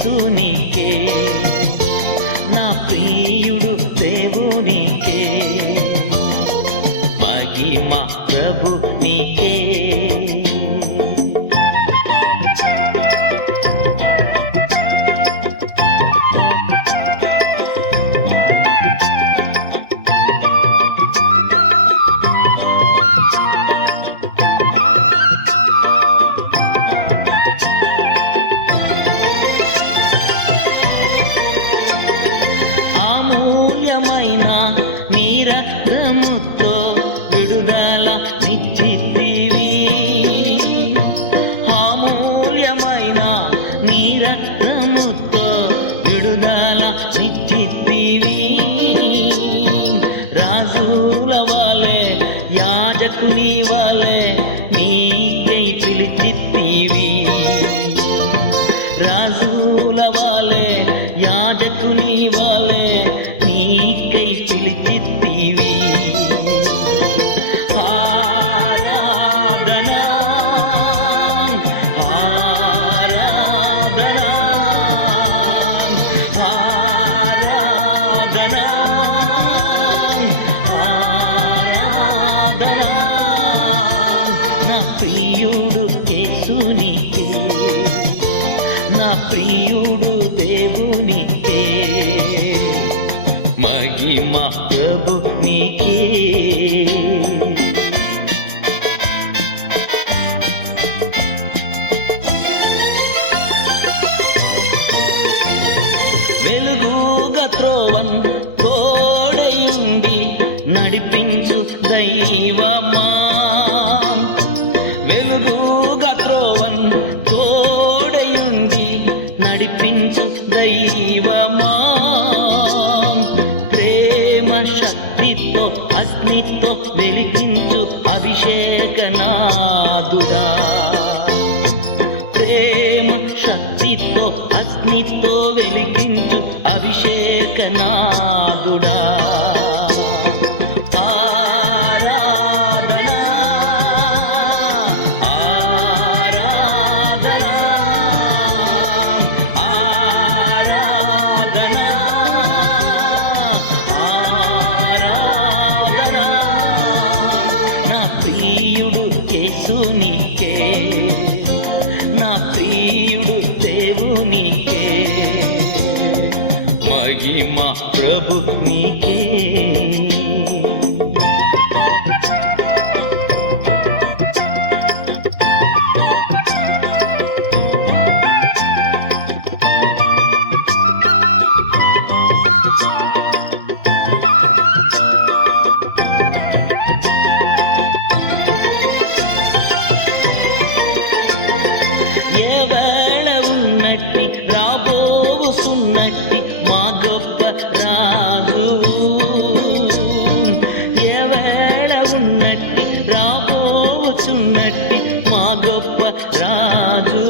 ಸುನಿಕೆ செய்வாள நீ கை பிடிச்சி தீவி ஆராதனா ஆராதனா ஆராதனா ஆராதனா. நான் பிரியோடு கேசு நீக்கு நான் பிரியோ దైవమా? వెలుగుగా త్రోవన్ తోడయుండి నడిపించు దైవమా? ప్రేమ శక్తితో అగ్నితో వెలిగించు అభిషేకనాదుడా. ప్రేమ శక్తితో అగ్నితో వెలిగించు అభిషేకనాదుడా. भूमि के సున్నట్టి మా గొప్ప రాజు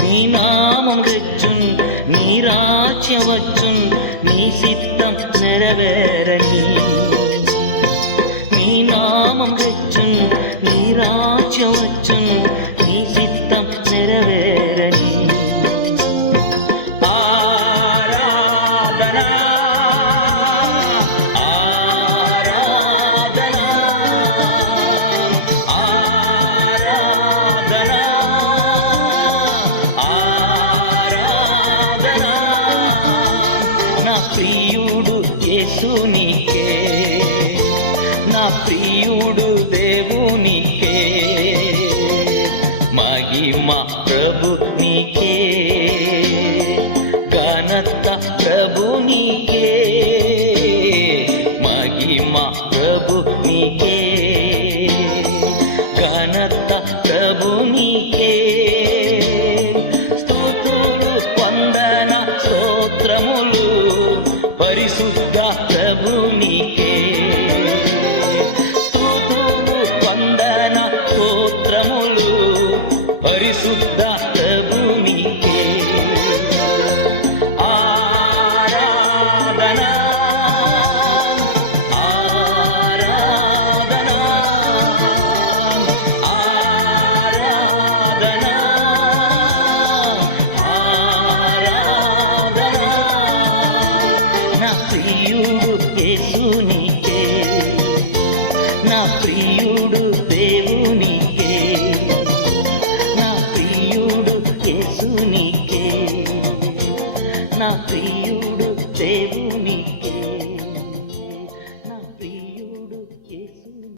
నీ నామం తెచ్చున్ నీ రాజ్యం వచ్చున్ నీ సిద్ధం నెరవేరని నీ నామం తెచ్చున్ నీ రాజ్యం వచ్చున్ నీ చిత్తం నెరవేరని దేవునికే మహిమ ప్రభు నీకే. ఘనత ప్రభు నీకే. మహిమ ప్రభు నీకే. ఘనత ప్రభు నీకే. స్తోత్రులు వందన స్తోత్రములు పరిశుద్ధ